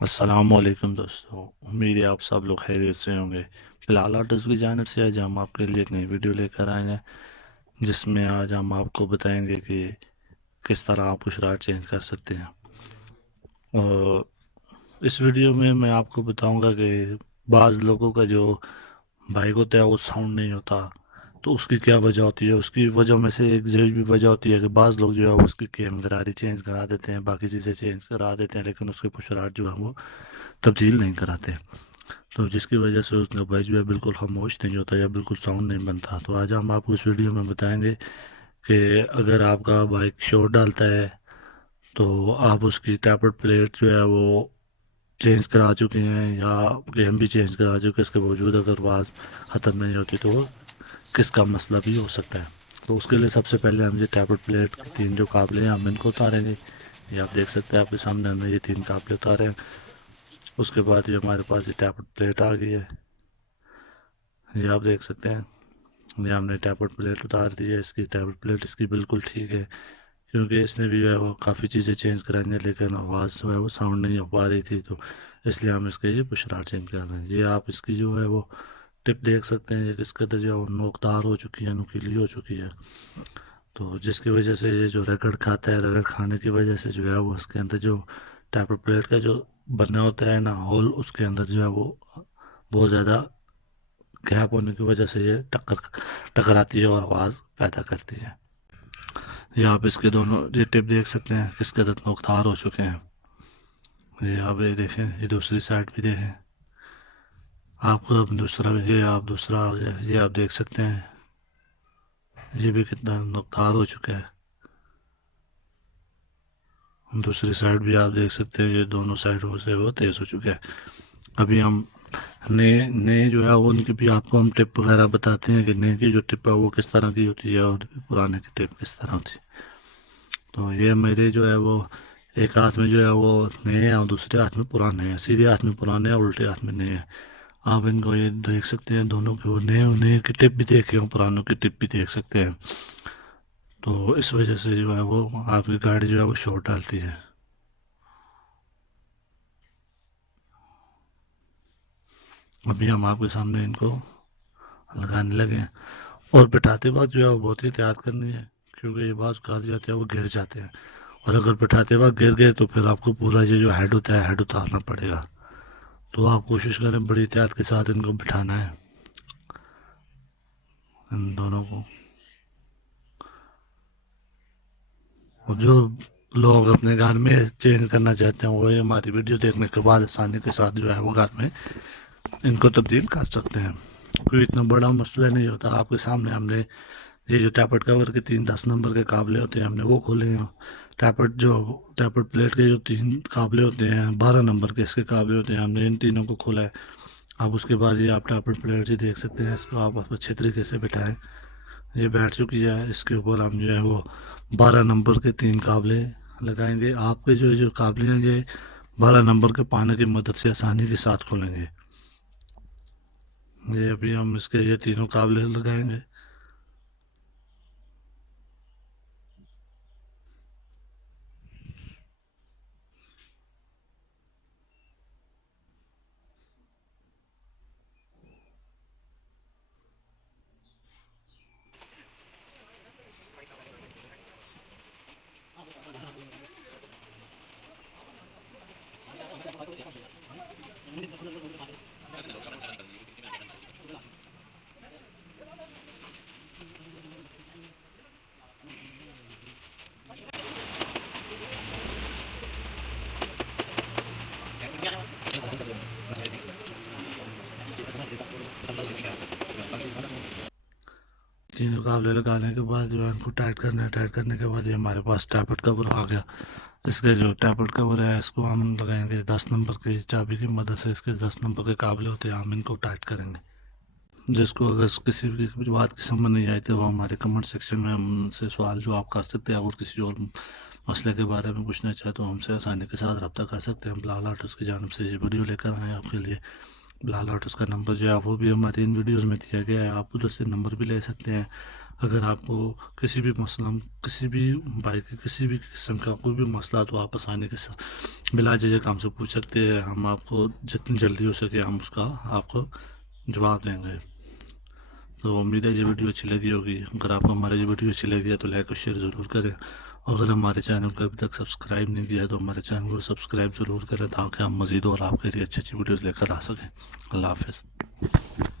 السلام علیکم دوستوں، امید ہے آپ سب لوگ خیریت سے ہوں گے۔ بلال آرٹس کی جانب سے آج ہم آپ کے لیے ایک نئی ویڈیو لے کر آئے ہیں، جس میں آج ہم آپ کو بتائیں گے کہ کس طرح آپ اشراٹ چینج کر سکتے ہیں۔ اور اس ویڈیو میں میں آپ کو بتاؤں گا کہ بعض لوگوں کا جو بائک ہوتا ہے وہ ساؤنڈ نہیں ہوتا، تو اس کی کیا وجہ ہوتی ہے۔ اس کی وجہ میں سے ایک جو بھی وجہ ہوتی ہے کہ بعض لوگ جو ہے وہ اس کی کیم گراری چینج کرا دیتے ہیں، باقی چیزیں چینج کرا دیتے ہیں، لیکن اس کے پشراٹ جو ہے وہ تبدیل نہیں کراتے، تو جس کی وجہ سے اس کا بائک جو ہے بالکل خاموش نہیں ہوتا یا بالکل ساؤنڈ نہیں بنتا۔ تو آج ہم آپ کو اس ویڈیو میں بتائیں گے کہ اگر آپ کا بائک شور ڈالتا ہے تو آپ اس کی ٹیپر پلیٹ جو ہے وہ چینج کرا چکے ہیں، یا کہ ہم بھی چینج کرا چکے، اس کے باوجود اگر آواز ختم نہیں ہوتی تو وہ کس کا مسئلہ بھی ہو سکتا ہے۔ تو اس کے لیے سب سے پہلے ہم یہ ٹیپر پلیٹ کے تین جو قابلے ہیں ہم ان کو اتاریں گے۔ یہ آپ دیکھ سکتے ہیں، آپ کے سامنے ہم نے یہ تین قابلے اتارے ہیں۔ اس کے بعد یہ ہمارے پاس یہ ٹیپر پلیٹ آ گئی ہے، یہ آپ دیکھ سکتے ہیں۔ یہ ہم نے ٹیپر پلیٹ اتار دی ہے، اس کی ٹیپر پلیٹ اس کی بالکل ٹھیک ہے، کیونکہ اس نے بھی جو ہے وہ کافی چیزیں چینج کرائی ہیں، لیکن آواز جو ہے وہ ساؤنڈ نہیں ہو پا رہی تھی، تو اس لیے ہم اس کے یہ پشراٹ چینج کر رہے ہیں۔ یہ آپ اس کی جو ہے وہ ٹپ دیکھ سکتے ہیں، یہ اس کے اندر جو ہے وہ نوکدار ہو چکی ہے، نکیلی ہو چکی ہے، تو جس کی وجہ سے یہ جو رگڑ کھاتا ہے، رگڑ کھانے کی وجہ سے جو ہے وہ اس کے اندر جو ٹیپر پلیٹ کا جو بنا ہوتا ہے نا ہول، اس کے اندر جو ہے وہ بہت زیادہ گیپ ہونے کی وجہ سے یہ ٹکراتی ہے اور آواز پیدا کرتی ہے۔ یہ آپ اس کے دونوں یہ ٹپ دیکھ سکتے ہیں کس قدر نوکدار ہو چکے ہیں۔ یہ آپ یہ دیکھیں، یہ دوسری سائڈ بھی دیکھیں، آپ کو دوسرا یہ آپ دوسرا یہ آپ دیکھ سکتے ہیں، یہ بھی کتنا نوکدار ہو چکا ہے۔ دوسری سائڈ بھی آپ دیکھ سکتے ہیں، یہ دونوں سائڈوں سے وہ تیز ہو چکا ہے۔ ابھی ہم نئے جو ہے وہ ان کی بھی آپ کو ہم ٹپ وغیرہ بتاتے ہیں کہ نئے کی جو ٹپ ہے وہ کس طرح کی ہوتی ہے اور پرانے کی ٹپ کس طرح ہوتی ہے۔ تو یہ میرے جو ہے وہ ایک ہاتھ میں جو ہے وہ نئے ہیں اور دوسرے ہاتھ میں پرانے ہیں، سیدھے ہاتھ میں پرانے ہیں اور الٹے ہاتھ میں نئے ہیں۔ آپ ان کو یہ دیکھ سکتے ہیں، دونوں کے وہ نئے کی ٹپ بھی دیکھیں اور پرانوں کی ٹپ بھی دیکھ سکتے ہیں۔ تو اس وجہ سے جو ہے وہ آپ کی گاڑی جو ہے وہ شور ڈالتی ہے۔ ابھی ہم آپ کے سامنے ان کو لگانے لگے ہیں، اور بٹھاتے وقت جو ہے وہ بہت ہی احتیاط کرنی ہے، کیونکہ یہ بعض کھا جاتے ہیں وہ گر جاتے ہیں، اور اگر بٹھاتے وقت گر گئے تو پھر آپ کو پورا یہ جو ہیڈ ہوتا ہے ہیڈ اتارنا پڑے گا۔ تو آپ کوشش کریں بڑی احتیاط کے ساتھ ان کو بٹھانا ہے، ان دونوں کو۔ اور جو لوگ اپنے گھر میں چینج کرنا چاہتے ہیں وہ ہماری ویڈیو دیکھنے کے بعد آسانی کے ساتھ جو ہے وہ گھر میں ان کو تبدیل کر سکتے ہیں، کوئی اتنا بڑا مسئلہ نہیں ہوتا۔ آپ کے سامنے ہم نے یہ جو ٹیپٹ کور کے تین 10 نمبر کے قابلے ہوتے ہیں ہم نے وہ کھولے ہیں، ٹیپٹ پلیٹ کے جو تین قابلے ہوتے ہیں 12 نمبر کے اس کے قابلے ہوتے ہیں، ہم نے ان تینوں کو کھولا ہے۔ اب اس کے بعد یہ آپ ٹیپٹ پلیٹ ہی دیکھ سکتے ہیں، اس کو آپ اچھے طریقے سے بٹھائیں، یہ بیٹھ چکی ہے۔ اس کے اوپر ہم جو ہے وہ 12 نمبر کے تین قابلے لگائیں گے۔ آپ کے جو قابلے ہیں یہ 12 نمبر کے پانے کی مدد سے آسانی کے ساتھ کھولیں گے۔ یہ ابھی ہم اس کے یہ تینوں قابلے لگائیں گے۔ تینوں قابلے لگانے کے بعد جو ہے ان کو ٹائٹ کرنا ہے، ٹائٹ کرنے کے بعد یہ ہمارے پاس ٹیپٹ کور آ گیا۔ اس کے جو ٹیپٹ کور ہے اس کو ہم لگائیں گے 10 نمبر کی چابی کی مدد سے، اس کے 10 نمبر کے قابلے ہوتے ہیں، ہم ان کو ٹائٹ کریں گے۔ جس کو اگر کسی بھی بات کی سمجھ نہیں آئی تو وہ ہمارے کمنٹ سیکشن میں ہم سے سوال جو آپ کر سکتے ہیں، اگر کسی اور مسئلے کے بارے میں پوچھنا چاہے تو ہم سے آسانی کے ساتھ رابطہ کر سکتے ہیں۔ بلال آرٹس کی جانب سے یہ ویڈیو لے کر آئے ہیں آپ کے لیے۔ بلال آرٹس کا نمبر جو ہے وہ بھی ہماری ان ویڈیوز میں دیا گیا ہے، آپ ادھر سے نمبر بھی لے سکتے ہیں، اگر آپ کو کسی بھی مسئلہ، کسی بھی بائک کسی بھی قسم کا کوئی بھی مسئلہ تو آپ آسانی کے ساتھ بلا جھجک ہم سے پوچھ سکتے ہیں، ہم آپ کو جتنی جلدی ہو سکے ہم اس کا آپ کو جواب دیں گے۔ تو امید ہے یہ ویڈیو اچھی لگی ہوگی۔ اگر آپ کو ہماری یہ ویڈیو اچھی لگی ہے تو لائک اور شیئر ضرور کریں، اور اگر ہمارے چینل کو ابھی تک سبسکرائب نہیں کیا تو ہمارے چینل کو سبسکرائب ضرور کریں تاکہ ہم مزید اور آپ کے لیے اچھی اچھی ویڈیوز لے کر آ سکیں۔ اللہ حافظ۔